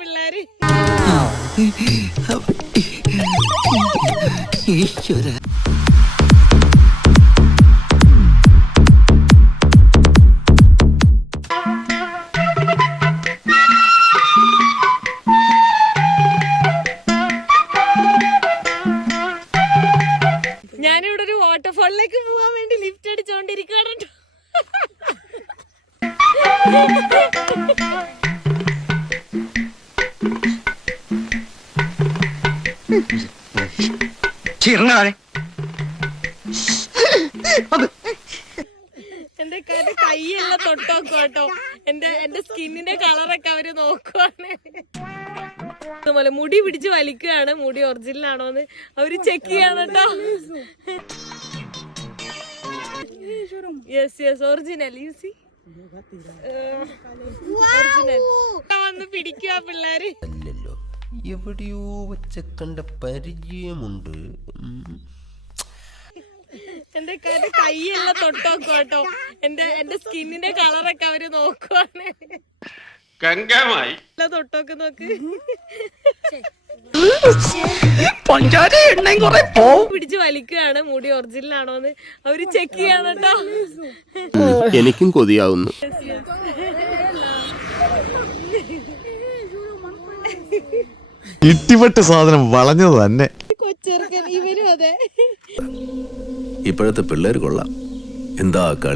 പിള്ളേര്. ഞാനിവിടെ ഒരു വാട്ടർഫോളിലേക്ക് പോവാൻ വേണ്ടി ലിഫ്റ്റ് അടിച്ചോണ്ടിരിക്കുകയാണ്. എന്റെ കൈയെല്ലാം തൊട്ടോക്കും കേട്ടോ. എന്റെ സ്കിന്നിന്റെ കളറൊക്കെ അവര് നോക്കുവാണ്. അതുപോലെ മുടി പിടിച്ച് വലിക്കുകയാണ്, മുടി ഒറിജിനൽ ആണോന്ന് അവര് ചെക്ക് ചെയ്യാണ് കേട്ടോ. Yes yes original. You see original. വന്ന് പിടിക്കുക പിള്ളേര്. എവിടെയോ വെച്ച കണ്ട പരിചയമുണ്ട്. എന്റെ കൈയെല്ലാം തൊട്ടോക്കും കേട്ടോ. എന്റെ സ്കിന്നിന്റെ കളറൊക്കെ അവര് നോക്കുവാണ്. തൊട്ടോക്ക് നോക്ക്. പിടിച്ച് വലിക്കുകയാണ്, മുടി ഒറിജിനൽ ആണോന്ന് അവര് ചെക്ക് ചെയ്യാണ് കേട്ടോ. എനിക്കും കൊതിയാവുന്നു. ഇട്ടിപ്പെട്ട് സാധനം വളഞ്ഞത് തന്നെ. കൊച്ചെറുക്കൻ ഇവരും അതെ. ഇപ്പോഴത്തെ പിള്ളേർ കൊള്ളാം. എന്താ കളി.